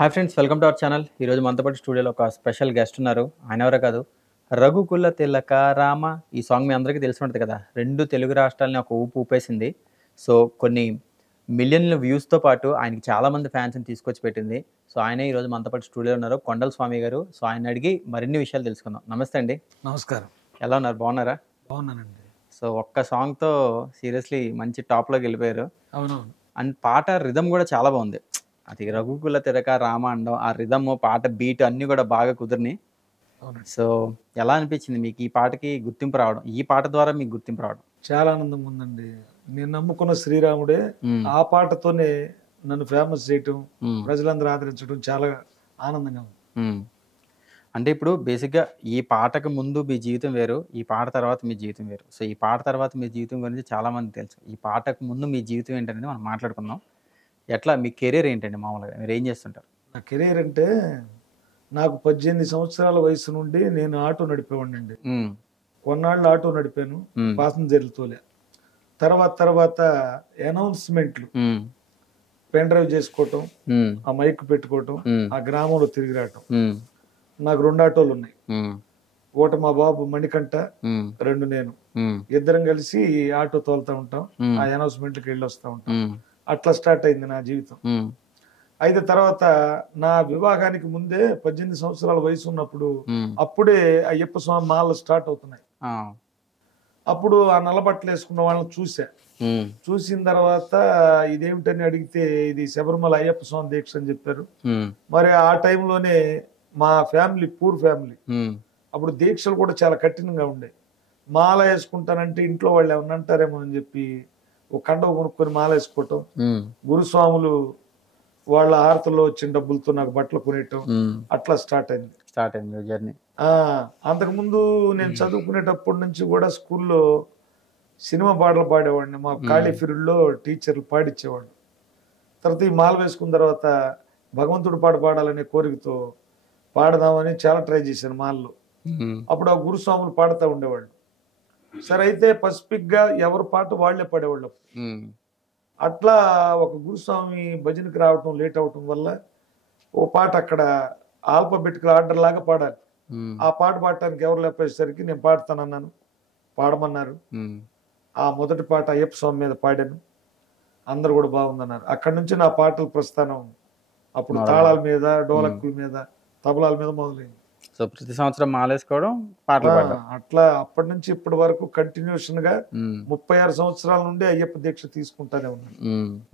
Hi friends, welcome to our channel. ఈరోజు మనతో పాటు స్టూడియోలో ఒక స్పెషల్ గెస్ట్ ఉన్నారు. ఆయన ఎవరో కాదు, రఘుకుల తిలక రామ. ఈ సాంగ్ మీ అందరికీ తెలిసి ఉంటుంది కదా. రెండు తెలుగు రాష్ట్రాలని ఒక ఊపు ఊపేసింది. సో కొన్ని మిలియన్ల వ్యూస్తో పాటు ఆయనకి చాలామంది ఫ్యాన్స్ని తీసుకొచ్చి పెట్టింది. సో ఆయనే ఈరోజు మనతో పాటు స్టూడియోలో ఉన్నారు, కొండల స్వామి గారు. సో ఆయన అడిగి మరిన్ని విషయాలు తెలుసుకుందాం. నమస్తే అండి. నమస్కారం. ఎలా ఉన్నారు? బాగున్నారా? బాగున్నానండి. సో ఒక్క సాంగ్తో సీరియస్లీ మంచి టాప్లోకి వెళ్ళిపోయారు. అవునవును. అండ్ పాట రిథమ్ కూడా చాలా బాగుంది. అది రఘుకుల తిలక రామ అనడం, ఆ రిథమ్, పాట బీట్ అన్నీ కూడా బాగా కుదిరినాయి. అవునండి. సో ఎలా అనిపించింది మీకు ఈ పాటకి గుర్తింపు రావడం, ఈ పాట ద్వారా మీకు గుర్తింపు రావడం? చాలా ఆనందంగా ఉందండి. నేను నమ్ముకున్న శ్రీరాముడే ఆ పాటతోనే నన్ను ఫేమస్ చేయటం, ప్రజలందరూ ఆదరించడం చాలా ఆనందంగా ఉంది. అంటే ఇప్పుడు బేసిక్గా ఈ పాటకు ముందు మీ జీవితం వేరు, ఈ పాట తర్వాత మీ జీవితం వేరు. సో ఈ పాట తర్వాత మీ జీవితం గురించి చాలామంది తెలుసు. ఈ పాటకు ముందు మీ జీవితం ఏంటనేది మనం మాట్లాడుకుందాం. ఎట్లా మీ కెరీర్ ఏంటండి? మామూలుగా మీరు ఏం చేస్తుంటారు? నా కెరీర్ అంటే నాకు 18 సంవత్సరాల వయసు నుండి నేను ఆటో నడిపేవాడినండి. కొన్నాళ్ళు ఆటో నడిపాను, పాసింజర్లు తోలే. తర్వాత అనౌన్స్మెంట్లు, పెన్ డ్రైవ్ చేసుకోవటం, ఆ మైక్ పెట్టుకోవటం, ఆ గ్రామంలో తిరిగి రావటం. నాకు 2 ఆటోలు ఉన్నాయి. ఒకటి మా బాబు మణికంఠ, 2 నేను. ఇద్దరం కలిసి ఆటో తోలుతా ఉంటాం, ఆ అనౌన్స్మెంట్కి వెళ్ళి వస్తూ ఉంటాం. అట్లా స్టార్ట్ అయింది నా జీవితం. అయితే తర్వాత నా వివాహానికి ముందే 18 సంవత్సరాల వయసు ఉన్నప్పుడు అప్పుడే అయ్యప్ప స్వామి మాలలు స్టార్ట్ అవుతున్నాయి. అప్పుడు ఆ నల్లబట్టలు వేసుకున్న వాళ్ళని చూసిన తర్వాత ఇదేమిటని అడిగితే ఇది శబరిమల అయ్యప్ప స్వామి దీక్ష అని చెప్పారు. మరి ఆ టైంలోనే మా ఫ్యామిలీ పూర్ ఫ్యామిలీ, అప్పుడు దీక్షలు కూడా చాలా కఠినంగా ఉండే. మాల వేసుకుంటానంటే ఇంట్లో వాళ్ళు ఏమన్నా అంటారేమో అని చెప్పి ఒక కండవ కొనుక్కొని మాల వేసుకోవటం, గురుస్వాములు వాళ్ళ హారతల్లో వచ్చిన డబ్బులతో నాకు బట్టలు కొనేయటం, అట్లా స్టార్ట్ అయింది జర్నీ. అంతకుముందు నేను చదువుకునేటప్పటి నుంచి కూడా స్కూల్లో సినిమా పాటలు పాడేవాడిని. మా ఖాళీ పీరియడ్లో టీచర్లు పాడిచ్చేవాడు. తర్వాత ఈ మాల వేసుకున్న తర్వాత భగవంతుడు పాట పాడాలనే కోరికతో పాడదామని చాలా ట్రై చేశాను మాలలో. అప్పుడు ఆ గురుస్వాములు పాడుతూ ఉండేవాళ్ళు. సరే అయితే పసిఫిక్గా ఎవరి పాట వాళ్లే పాడేవాళ్ళు. అట్లా ఒక గురుస్వామి భజనకి రావటం లేట్ అవటం వల్ల ఓ పాట అక్కడ ఆల్ఫాబెటికల్ ఆర్డర్ లాగా పాడాలి. ఆ పాట పాడటానికి ఎవరు లేకపోయేసరికి నేను పాడతానన్నాను, పాడమన్నారు. ఆ మొదటి పాట అయ్యప్ప స్వామి మీద పాడాను, అందరు కూడా బాగుందన్నారు. అక్కడి నుంచి నా పాటల ప్రస్థానం అప్పుడు తాళాల మీద, డోలక్కుల మీద, తబలాల మీద మొదలైంది. సో ప్రతి సంవత్సరం మాలేసుకోవడం, పాటలు పాడడం, అట్లా అప్పటి నుంచి ఇప్పటి వరకు కంటిన్యూషన్ గా 36 సంవత్సరాల నుండి అయ్యప్ప దీక్ష తీసుకుంటానే ఉన్నాను.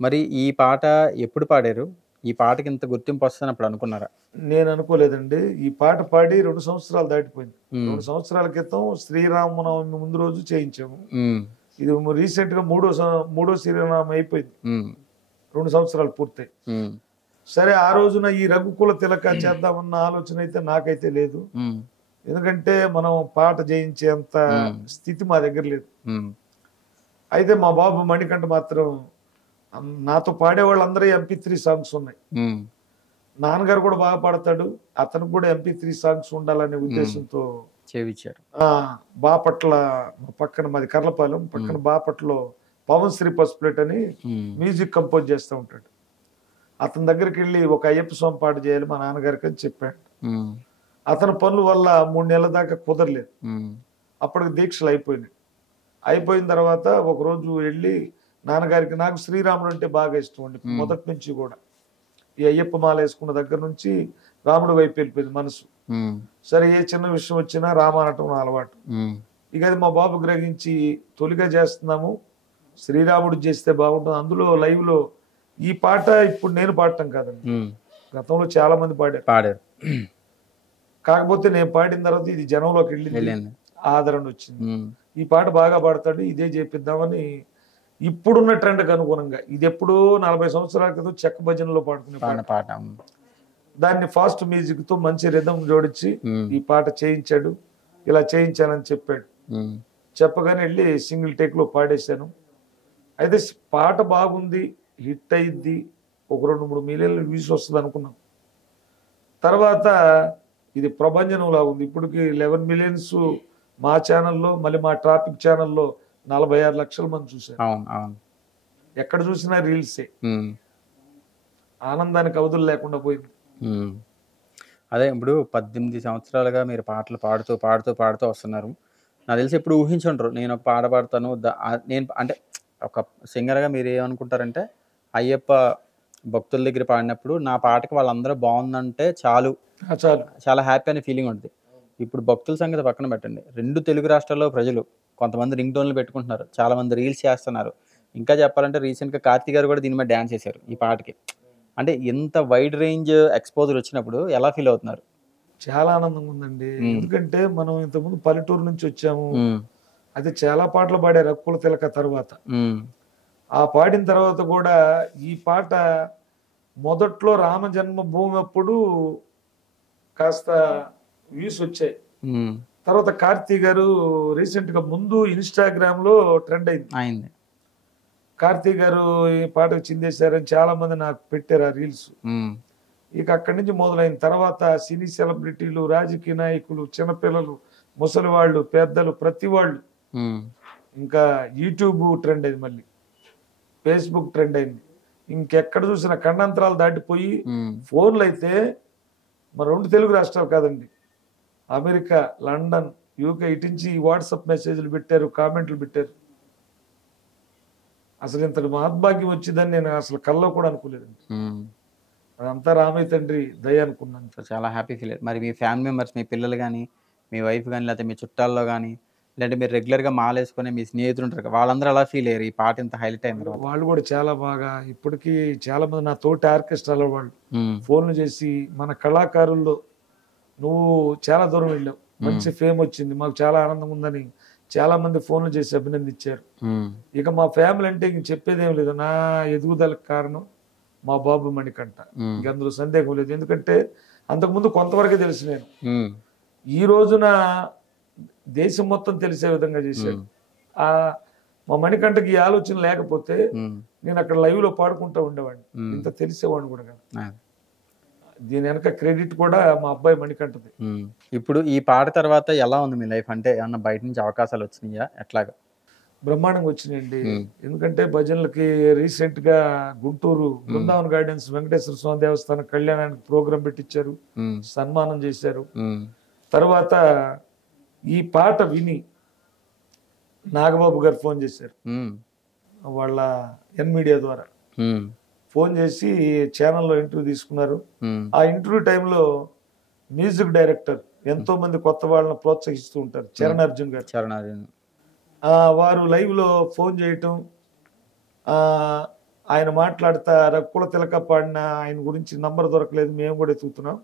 మరి ఈ పాట ఎప్పుడు పాడారు? ఈ పాటకి ఇంత గుర్తింపు వస్తుందని అప్పుడు అనుకున్నారా? నేను అనుకోలేదండి. ఈ పాట పాడి 2 సంవత్సరాలు దాటిపోయింది. 2 సంవత్సరాల క్రితం శ్రీరామనవమి ముందు రోజు చేయించాము. ఇది రీసెంట్ గా మూడో శ్రీరామనవమి అయిపోయింది, 2 సంవత్సరాలు పూర్తయి. సరే, ఆ రోజున ఈ రఘుకుల తిలక చేద్దామన్న ఆలోచన అయితే నాకైతే లేదు. ఎందుకంటే మనం పాట చేయించేంత స్థితి మా దగ్గర లేదు. అయితే మా బాబు మణికంఠ మాత్రం, నాతో పాడే వాళ్ళందరూ MP3 సాంగ్స్ ఉన్నాయి. నాన్నగారు కూడా బాగా పాడతాడు, అతనికి కూడా MP3 సాంగ్స్ ఉండాలనే ఉద్దేశంతో చేయించారు. బాపట్ల పక్కన, మాది కర్లపాలెం పక్కన బాపట్లో పవన్ శ్రీ పసుపులేట్ అని మ్యూజిక్ కంపోజ్ చేస్తూ ఉంటాడు. అతని దగ్గరికి వెళ్ళి ఒక అయ్యప్ప స్వామి పాట చేయాలి మా నాన్నగారికి అని చెప్పాడు. అతని పనుల వల్ల 3 నెలల దాకా కుదరలేదు. అప్పటికి దీక్షలు అయిపోయిన తర్వాత ఒకరోజు వెళ్ళి నాన్నగారికి, నాకు శ్రీరాముడు అంటే బాగా ఇష్టం అండి మొదటి నుంచి కూడా. ఈ అయ్యప్ప మాల వేసుకున్న దగ్గర నుంచి రాముడి వైపు వెళ్ళిపోయింది మనసు. సరే, ఏ చిన్న విషయం వచ్చినా రామ అనటం నా అలవాటు. ఇక అది మా బాబు గ్రహించి, తొలిగా చేస్తున్నాము, శ్రీరాముడు చేస్తే బాగుంటుంది. అందులో లైవ్ లో ఈ పాట ఇప్పుడు నేను పాడటం కాదండి, గతంలో చాలా మంది పాడారు. కాకపోతే నేను పాడిన తర్వాత ఇది జనంలోకి వెళ్ళింది, ఆదరణ వచ్చింది. ఈ పాట బాగా పాడతాడు, ఇదే చేపిద్దామని ఇప్పుడున్న ట్రెండ్కి అనుగుణంగా, ఇది ఎప్పుడో 40 సంవత్సరాల క్రితం చెక్క భజనలో పాడుకునే పాట, దాన్ని ఫాస్ట్ మ్యూజిక్ తో మంచి రిథం జోడించి ఈ పాట చేయించాడు. ఇలా చేయించానని చెప్పాడు. చెప్పగానే వెళ్ళి సింగిల్ టేక్ లో పాడేశాను. అయితే పాట బాగుంది, హిట్ అయింది, ఒక 2-3 మిలియన్ల వ్యూస్ వస్తుంది అనుకున్నాం. తర్వాత ఇది ప్రభంజనంలా ఉంది. ఇప్పటికి 11 మిలియన్స్ మా ఛానల్లో, మళ్ళీ మా ట్రాఫిక్ ఛానల్లో 46 లక్షల మంది చూశారు. ఎక్కడ చూసినా రీల్సే. ఆనందానికి అవధులు లేకుండా పోయింది. హ్మ్. అదే ఇప్పుడు 18 సంవత్సరాలుగా మీరు పాటలు పాడుతూ వస్తున్నారు. నాకు తెలిసి ఎప్పుడు ఊహించుండరు. నేను ఒక పాట పాడతాను. నేను అంటే ఒక సింగర్‌గా మీరేమనుకుంటారంటే, అయ్యప్ప భక్తుల దగ్గర పాడినప్పుడు నా పాటకి వాళ్ళందరూ బావుందంటే చాలు. చాలు. చాలా హ్యాపీ అనే ఫీలింగ్ ఉంటది. ఇప్పుడు భక్తుల సంగతి పక్కన పెట్టండి. 2 తెలుగు రాష్ట్రాల్లో ప్రజలు కొంతమంది రింగ్ టోన్‌లు పెట్టుకుంటున్నారు. చాలామంది రీల్స్ చేస్తున్నారు. ఇంకా చెప్పాలంటే రీసెంట్‌గా 'కార్తీ' గారు కూడా దీని మీద డాన్స్ చేశారు ఈ పాటకి. అంటే ఇంత వైడ్ రేంజ్ ఎక్స్‌పోజర్ వచ్చినప్పుడు ఎలా ఫీల్ అవుతున్నారు? చాలా ఆనందంగా ఉందండి. హ్మ్. ఎందుకంటే మనం ఇంతకుముందు పల్లెటూరు నుంచి వచ్చాము. హ్మ్. అయితే చాలా పాటలు పాడారు 'హక్కుల తిలక' తర్వాత. హ్మ్. ఆ పాడిన తర్వాత గూడా ఈ పాట మొదట్లో రామ జన్మభూమి అప్పుడు కాస్త వ్యూస్ వచ్చాయి. హ్మ్. తర్వాత 'కార్తీ' గారు రీసెంట్‌గా ముందు ఇన్‌స్టాగ్రామ్‌లో ట్రెండ్ అయింది. అయింది. 'కార్తీ' గారు ఈ పాటకు చిందేశారని చాలా మంది నాకు పెట్టారు ఆ రీల్స్. హ్మ్. ఇక అక్కడి నుంచి మొదలైన తర్వాత సినీ సెలబ్రిటీలు, రాజకీయ నాయకులు, చిన్నపిల్లలు, ముసలివాళ్ళు, పెద్దలు ప్రతి వాళ్ళు హ్మ్. ఇంకా యూట్యూబ్ ట్రెండ్ అయింది మళ్ళీ. ఫేస్‌బుక్ ట్రెండ్ అయింది. ఇంకెక్కడ చూసినా ఖండాంతరాలు దాటిపోయి హ్మ్. ఫోన్‌లయితే మన 2 తెలుగు రాష్ట్రాలు కాదండి. అమెరికా, లండన్, యూకే ఇటించి వాట్సాప్ మెసేజ్‌లు పెట్టారు, కామెంట్‌లు పెట్టారు. అసలు ఇంతటి మహద్భాగ్యం వచ్చిందని నేను అసలు కల్లో కూడా అనుకోలేదండి. హ్మ్. అదంతా రామయ్య తండ్రి దయ అనుకున్నాను. సో, చాలా హ్యాపీ ఫీల్ అయ్యారు. మరి మీ ఫ్యామిలీ మెంబర్స్ మీ పిల్లలు గాని, మీ వైఫ్ గాని, లేకపోతే మీ చుట్టాల్లో గాని, లేదంటే మీరు రెగ్యులర్‌గా మాలేసుకునే మీ స్నేహితులుంటారు కదా! వాళ్ళందరూ ఎలా ఫీల్ అయ్యారు? ఈ పాట ఇంత హైలైట్ అయిన వాళ్ళు తర్వాత? వాళ్ళు కూడా చాలా బాగా ఇప్పటికీ చాలా మంది నా తోటి ఆర్కెస్ట్రాలో వాళ్ళు హ్మ్. ఫోన్‌లు చేసి మన కళాకారుల్లో నువ్వు చాలా దూరం వెళ్ళావు. హ్మ్. మంచి ఫేమ్ వచ్చింది. మాకు చాలా ఆనందంగా ఉందని చాలా మంది ఫోన్‌లు చేసి అభినందించారు. హ్మ్. ఇక మా ఫ్యామిలీ అంటే ఇంక చెప్పేదేం లేదు. నా ఎదుగుదలకు కారణం మా బాబు మణికంఠ. హ్మ్. ఇంక అందులో సందేహం లేదు. ఎందుకంటే అంతకుముందు కొంతవరకే తెలుసు నేను. హ్మ్. ఈ రోజున దేశం మొత్తం తెలిసే విధంగా చేశాడు. హ్మ్. ఆహ్, మా మణికంఠకి ఈ ఆలోచన లేకపోతే హ్మ్. నేను అక్కడ లైవ్‌లో పాడుకుంటా ఉండేవాడిని. హ్మ్. ఇంత తెలిసేవాడిని కూడా కాదు. ఆ! దీని వెనక క్రెడిట్ కూడా మా అబ్బాయి మణికంఠది. హ్మ్. ఇప్పుడు ఈ పాట తర్వాత ఎలా ఉంది మీ లైఫ్? అంటే ఏమన్నా బయట నుంచి అవకాశాలొచ్చినియా? ఎట్లాగా? బ్రహ్మాండంగా వచ్చినాయండి. హ్మ్. ఎందుకంటే భజనలకి రీసెంట్‌గా గుంటూరు హ్మ్. బృందావన్ గార్డెన్స్ వెంకటేశ్వర స్వామి దేవస్థానం కళ్యాణానికి ప్రోగ్రామ్ పెట్టిచ్చారు. హ్మ్. సన్మానం చేశారు. హ్మ్. తర్వాత ఈ పాట విని నాగబాబు గారు ఫోన్ చేశారు. హ్మ్. వాళ్ళ ఎన్ మీడియా ద్వారా. హ్మ్. ఫోన్ చేసి ఛానెల్‌లో ఇంటర్వ్యూ తీసుకున్నారు. హ్మ్. ఆ ఇంటర్వ్యూ టైంలో మ్యూజిక్ డైరెక్టర్ ఎంతో మంది కొత్త వాళ్ళని ప్రోత్సహిస్తూ ఉంటారు. హ్మ్. చరణ్ అర్జున్ గారు. చరణార్జున్. వారు లైవ్‌లో ఫోన్ చేయటం ఆహ్, ఆయన మాట్లాడుతా రకుల తిలక పాడిన ఆయన గురించి నంబర్ దొరకలేదు. మేము కూడా ఎతుకుతున్నాం.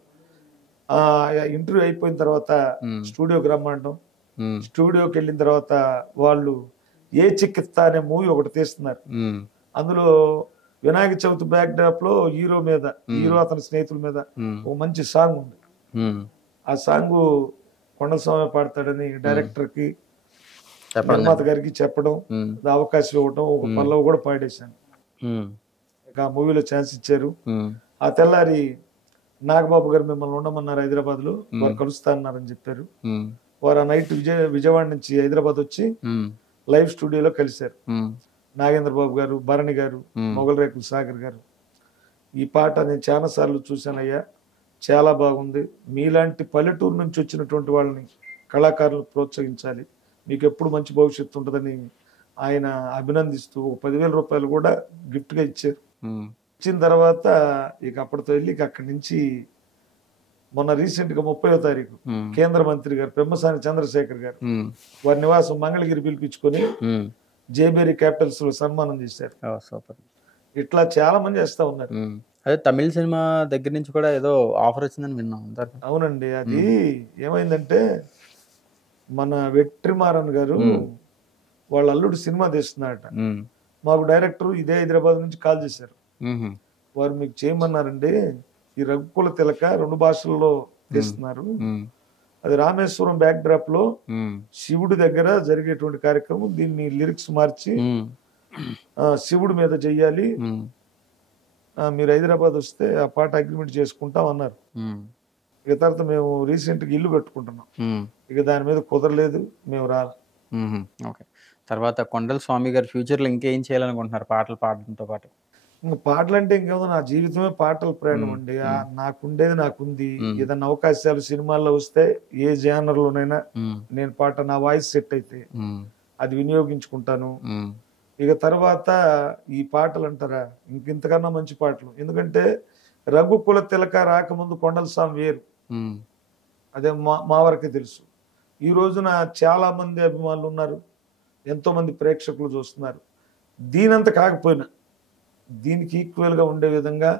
ఇంటర్వ్యూ అయిపోయిన తర్వాత హ్మ్. స్టూడియోకి రమ్మంటం. హ్మ్. స్టూడియోకెళ్ళిన తర్వాత వాళ్ళు 'ఏ చికిత్స' అనే మూవీ ఒకటి తీస్తున్నారు. హ్మ్. అందులో వినాయక చవితి బ్యాక్‌డ్రాప్‌లో హీరో మీద, హ్మ్. హీరో అతని స్నేహితుల మీద హ్మ్. ఓ మంచి సాంగ్ ఉంది. హ్మ్. ఆ సాంగు కొండల స్వామి పాడతాడని హ్మ్. డైరెక్టర్‌కి, చెప్పడం నిర్మాత జరిగింది. గారికి చెప్పడం, హ్మ్. అది అవకాశం ఇవ్వటం, ఒక హ్మ్. పల్లవి కూడా పాడేశాను. హ్మ్. ఇక ఆ మూవీలో ఛాన్స్ ఇచ్చారు. హ్మ్. ఆ తెల్లారి నాగబాబు గారు మిమ్మల్ని ఉండమన్నారు హైదరాబాద్‌లో. హ్మ్. వారు కలుస్తా అన్నారని చెప్పారు. హ్మ్. వారు ఆ నైట్ విజయవాడ నుంచి హైదరాబాద్ వచ్చి హ్మ్. లైవ్ స్టూడియోలో కలిశారు. హ్మ్. నాగేంద్ర బాబు గారు, భరణి గారు, హ్మ్. మొగలి రేకుల సాగర్ గారు. ఈ పాట నేను చాలా సార్లు చూశానయ్యా. చాలా బాగుంది. మీలాంటి పల్లెటూరు నుంచి వచ్చినటువంటి వాళ్ళని కళాకారులు ప్రోత్సహించాలి. మీకెప్పుడు మంచి భవిష్యత్తు ఉంటదని ఆయన అభినందిస్తూ ఒక రూ. 10,000 కూడా గిఫ్ట్‌గా ఇచ్చారు. హ్మ్. ఇచ్చిన తర్వాత ఇక అప్పటితో వెళ్ళి ఇక అక్కడి నుంచి మొన్న రీసెంట్‌గా 30వ తారీఖు హ్మ్. కేంద్ర మంత్రి గారు పెమ్మసాని చంద్రశేఖర్ గారు హ్మ్. వారి నివాసం మంగళగిరి పిలిపించుకొని హ్మ్. జేబేరి క్యాపిటల్స్‌లో సన్మానం చేశారు. ఓహ్! సూపర్. ఇట్లా చాలా మంది చేస్తా ఉన్నారు. హ్మ్. అదే తమిళ్ సినిమా దగ్గర నుంచి కూడా ఏదో ఆఫర్ వచ్చిందని విన్నాం. అంతవరకు. అవునండి. అది హ్మ్. ఏమైందంటే మన వెట్రిమారన్ గారు హ్మ్. వాళ్ళ అల్లుడు సినిమా తీస్తున్నాడట. హ్మ్. మాకు డైరెక్టర్ ఇదే హైదరాబాద్ నుంచి కాల్ చేశారు. హుహు. వారు మీకు చేయమన్నారండి. ఈ 'రఘుకుల తిలక' 2 భాషల్లో హ్మ్. తీస్తున్నారు. హ్మ్. అది రామేశ్వరం బ్యాక్‌డ్రాప్‌లో హ్మ్. శివుడి దగ్గర జరిగేటువంటి కార్యక్రమం. దీన్ని లిరిక్స్ మార్చి హ్మ్. శివుడి మీద చెయ్యాలి. హ్మ్. మీరు హైదరాబాద్ వస్తే ఆ పాట అగ్రీమెంట్ చేసుకుంటాం అన్నారు. హ్మ్. ఇక తర్వాత మేము రీసెంట్‌గా ఇల్లు కట్టుకుంటున్నాం. హ్మ్. ఇక దాని మీద కుదరలేదు. మేము రాలే. హుహు. ఓకే. తర్వాత కొండల స్వామి గారు ఫ్యూచర్‌లో ఇంకేం చేయాలనుకుంటున్నారు పాటలు పాడడంతో పాటు? ఇంక పాటలు అంటే ఇంకేమో నా జీవితమే పాటల ప్రయాణం అండి. నాకుండేది నాకుంది. ఏదన్నా అవకాశాలు సినిమాల్లో వస్తే ఏ జానర్లోనైనా నేను పాట నా వాయిస్ సెట్ అయితే అది వినియోగించుకుంటాను. ఇక తర్వాత ఈ పాటలు అంటారా ఇంతకన్నా మంచి పాటలు. ఎందుకంటే రఘుకుల తిలక రాకముందు కొండల స్వామి వేరు, అదే మా వరకే తెలుసు. ఈ రోజున చాలా మంది అభిమానులు ఉన్నారు, ఎంతో మంది ప్రేక్షకులు చూస్తున్నారు. దీనంత కాకపోయినా దీనికి ఈక్వల్గా ఉండే విధంగా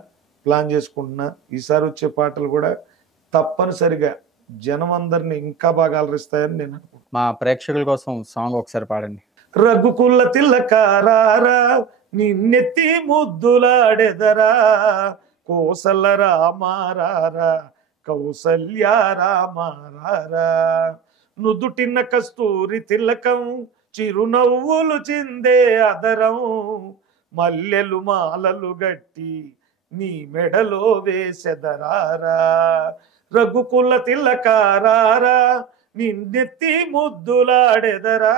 ప్లాన్ చేసుకుంటున్నా. ఈసారి వచ్చే పాటలు కూడా తప్పనిసరిగా జనం అందరినీ ఇంకా బాగా అలరిస్తాయని నేను అనుకుంటున్నాను. మా ప్రేక్షకుల కోసం సాంగ్ ఒకసారి పాడండి. రఘుకుల తిలకారారా నిన్నెత్తి ముద్దులాడెదరా, కోసల రామారారా కౌసల్య రామారారా, నుదుటిన్న కస్తూరి తిలకం చిరునవ్వులు చిందే అదరం, మల్లెలు మాలలు గట్టి నీ మెడలో వేసెదరారా, రఘుకుల తిలకారారా నిన్నెత్తి ముద్దులాడెదరా,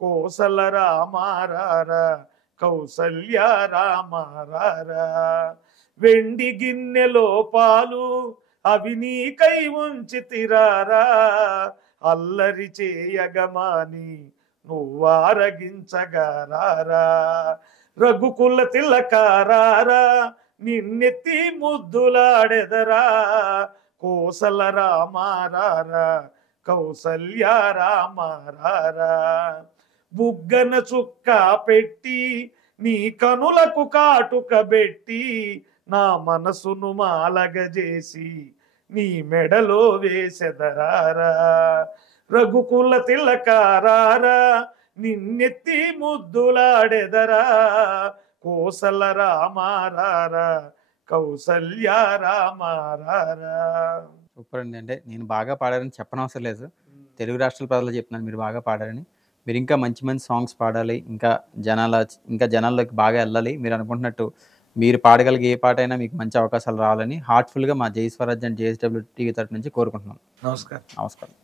కోసల రామారారా కౌసల్య రామారారా, వెండి గిన్నెలో పాలు అవి నీకై ఉంచితిరారా, అల్లరి చేయగమాని నువ్వారగించగారారా, రఘుకుల తిలకారారా నిన్నెత్తి ముద్దులాడెదరా, కోసల రామారారా కౌసల్య రామారారా, బుగ్గన చుక్క పెట్టి నీ కనులకు కాటుక పెట్టి నా మనసును మాలగజేసి నీ మెడలో వేసెదరారా, రఘుకుల తిలకారారా నిన్నెత్తి ముద్దులాడెదరా, కోసల రామారారా కౌసల్య రామారారా. సూపర్ అండి. అంటే నేను బాగా పాడారని చెప్పనవసరం లేదు, తెలుగు రాష్ట్రాల ప్రజలు చెప్తున్నాను మీరు బాగా పాడారని. మీరు ఇంకా మంచి మంచి సాంగ్స్ పాడాలి, ఇంకా జనాల్లోకి బాగా వెళ్ళాలి. మీరు అనుకుంటున్నట్టు మీరు పాడగలిగే ఏ పాట అయినా మీకు మంచి అవకాశాలు రావాలని హార్ట్ఫుల్గా మా జై స్వరాజ్ అండ్ జేఎస్డబ్ల్యూ టీవీ తరఫు నుంచి కోరుకుంటున్నాను. నమస్కారం. నమస్కారం.